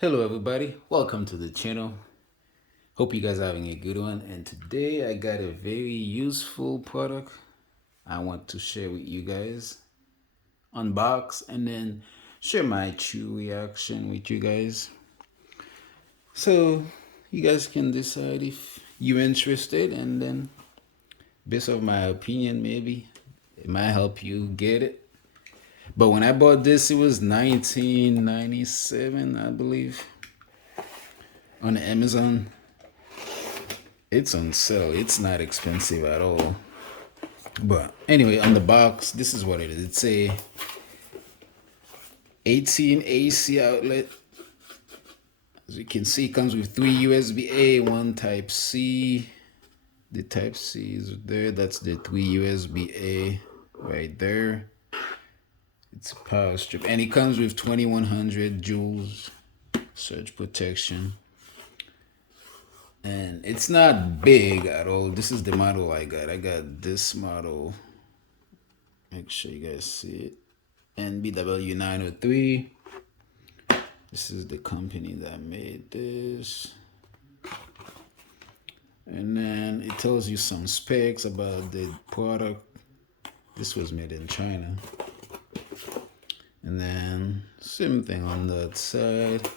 Hello everybody, welcome to the channel. Hope you guys are having a good one, and today I got a very useful product I want to share with you guys. Unbox and then share my true reaction with you guys. So you guys can decide if you're interested, and then based on my opinion, maybe it might help you get it. But when I bought this, it was 1997, I believe, on Amazon. It's on sale. It's not expensive at all. But anyway, on the box, this is what it is. It's a 18 AC outlet. As you can see, it comes with 3 USB-A, 1 Type-C. The Type-C is there. That's the 3 USB-A right there. It's a power strip. And it comes with 2100 joules surge protection. And it's not big at all. This is the model I got. I got this model. Make sure you guys see it. NBW903. This is the company that made this. And then it tells you some specs about the product. This was made in China. And then same thing on that side.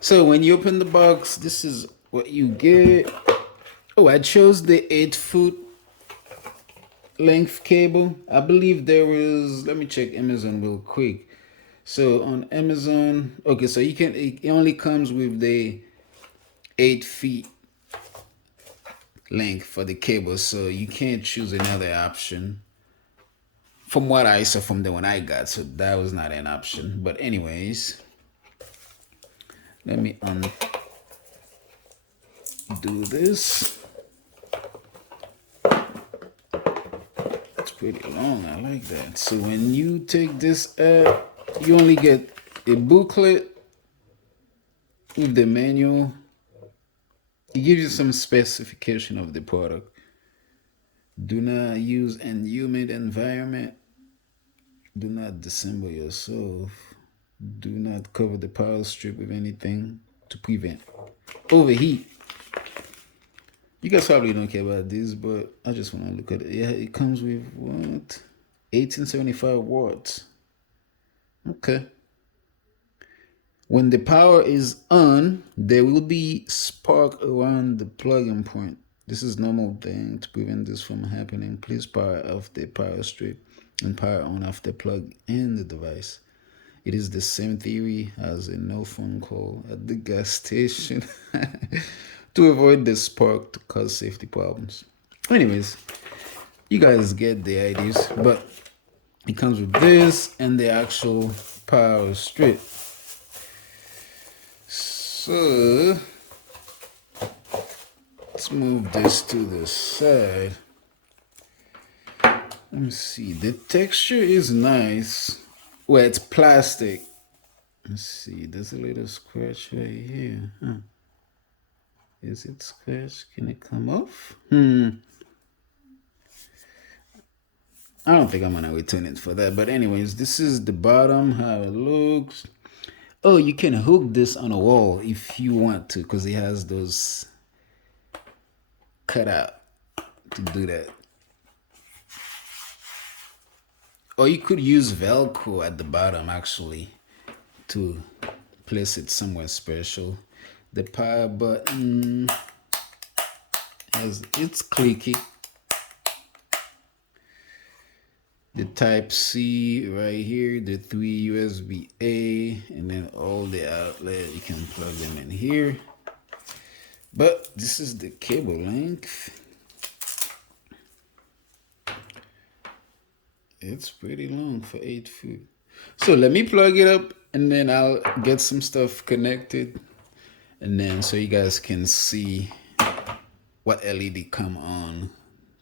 So when you open the box, this is what you get. Oh, I chose the 8-foot length cable. I believe there was, let me check Amazon real quick. So on Amazon, okay, so you can, it only comes with the 8 feet length for the cable, so you can't choose another option from what I saw from the one I got. So that was not an option. But anyways, let me undo this. It's pretty long. I like that. So when you take this out, you only get a booklet with the manual. It gives you some specification of the product. Do not use an humid environment. Do not disassemble yourself. Do not cover the power strip with anything to prevent overheat. You guys probably don't care about this, but I just want to look at it. Yeah, it comes with what? 1875 watts. Okay. When the power is on, there will be spark around the plug-in point. This is normal thing. To prevent this from happening, please power off the power strip and power on after plug in the device. It is the same theory as a no phone call at the gas station to avoid the spark to cause safety problems. Anyways, you guys get the ideas, but it comes with this and the actual power strip. So let's move this to the side. Let me see. The texture is nice. Well, it's plastic. Let's see. There's a little scratch right here. Huh. Is it scratched? Can it come off? I don't think I'm gonna return it for that. But anyways, this is the bottom, how it looks. Oh, you can hook this on a wall if you want to, because it has those cut out to do that. Or you could use Velcro at the bottom actually to place it somewhere special. The power button it's clicky. The Type-C right here, the 3 USB-A, and then all the outlet, you can plug them in here. But this is the cable length. It's pretty long for 8 feet. So let me plug it up and then I'll get some stuff connected. And then so you guys can see what LED come on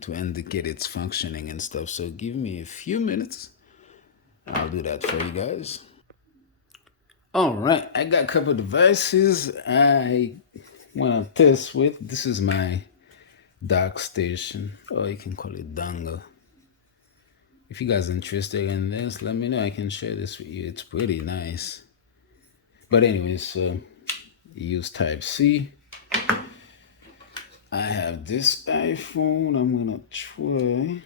to indicate its functioning and stuff. So give me a few minutes. I'll do that for you guys. All right, I got a couple devices I want to test with. This is my dock station, or you can call it dongle. If you guys are interested in this, let me know. I can share this with you. It's pretty nice. But anyways, use type C. I have this iPhone. I'm gonna try.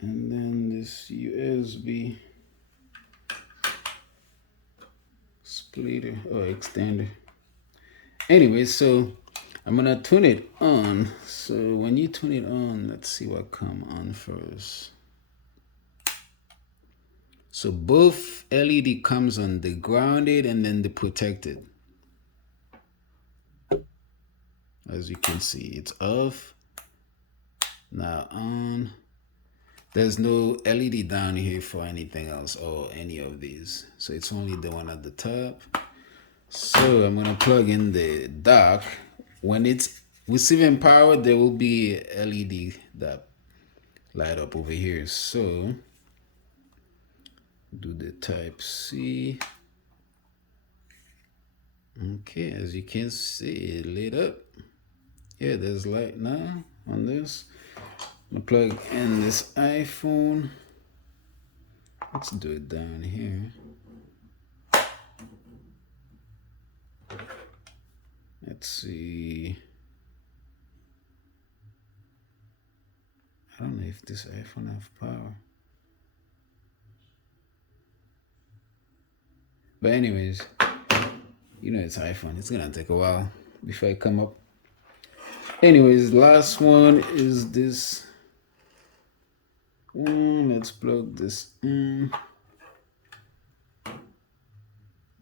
And then this USB splitter or extender. Anyway, so I'm gonna tune it on. So when you tune it on, let's see what come on first. So both LED comes on, the grounded and then the protected. As you can see, it's off. Now on. There's no LED down here for anything else or any of these. So it's only the one at the top. So I'm gonna plug in the dock. When it's receiving power, there will be LED that light up over here. So do the type C. Okay, as you can see, it lit up. Yeah, there's light now on this. I'm gonna plug in this iPhone. Let's do it down here. Let's see. I don't know if this iPhone have power. But anyways, you know it's iPhone. It's gonna take a while before I come up. Anyways, last one is this one. Let's plug this in.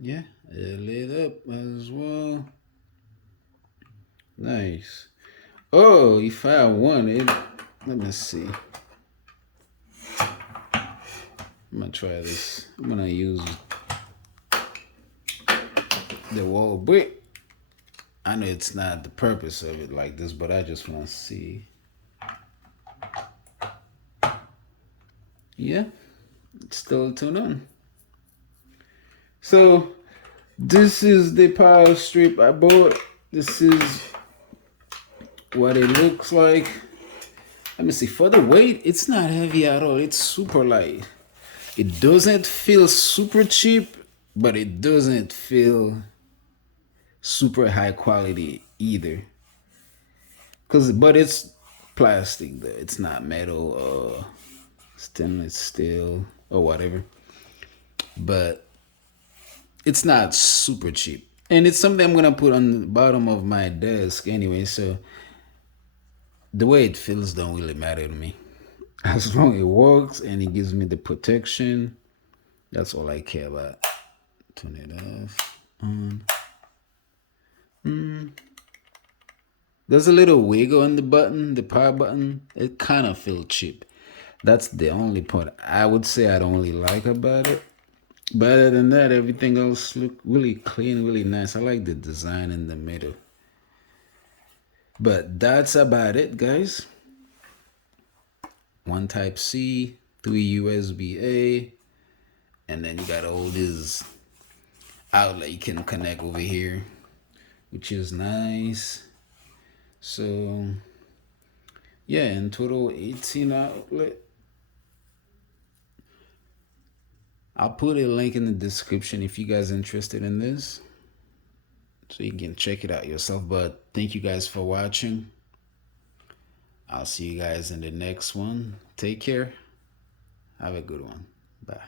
Yeah, it lit up as well. Nice. Oh, if I wanted, let me see. I'm gonna try this. I'm gonna use the wall brick. I know it's not the purpose of it like this, but I just want to see. Yeah, it's still turned on. So this is the power strip I bought. This is what it looks like. Let me see. For the weight, it's not heavy at all. It's super light. It doesn't feel super cheap, but it doesn't feel super high quality either. But it's plastic though. It's not metal or stainless steel or whatever. But it's not super cheap. And it's something I'm gonna put on the bottom of my desk anyway, so the way it feels don't really matter to me. As long as it works and it gives me the protection, that's all I care about. Turn it off. On. There's a little wiggle on the button, the power button. It kind of feels cheap. That's the only part I would say I don't really like about it. But other than that, everything else look really clean, really nice. I like the design in the middle. But that's about it, guys. One type C, 3 USB-A, and then you got all this outlet you can connect over here, which is nice. So yeah, in total 18 outlet. I'll put a link in the description if you guys are interested in this, so you can check it out yourself. But thank you guys for watching. I'll see you guys in the next one. Take care. Have a good one. Bye.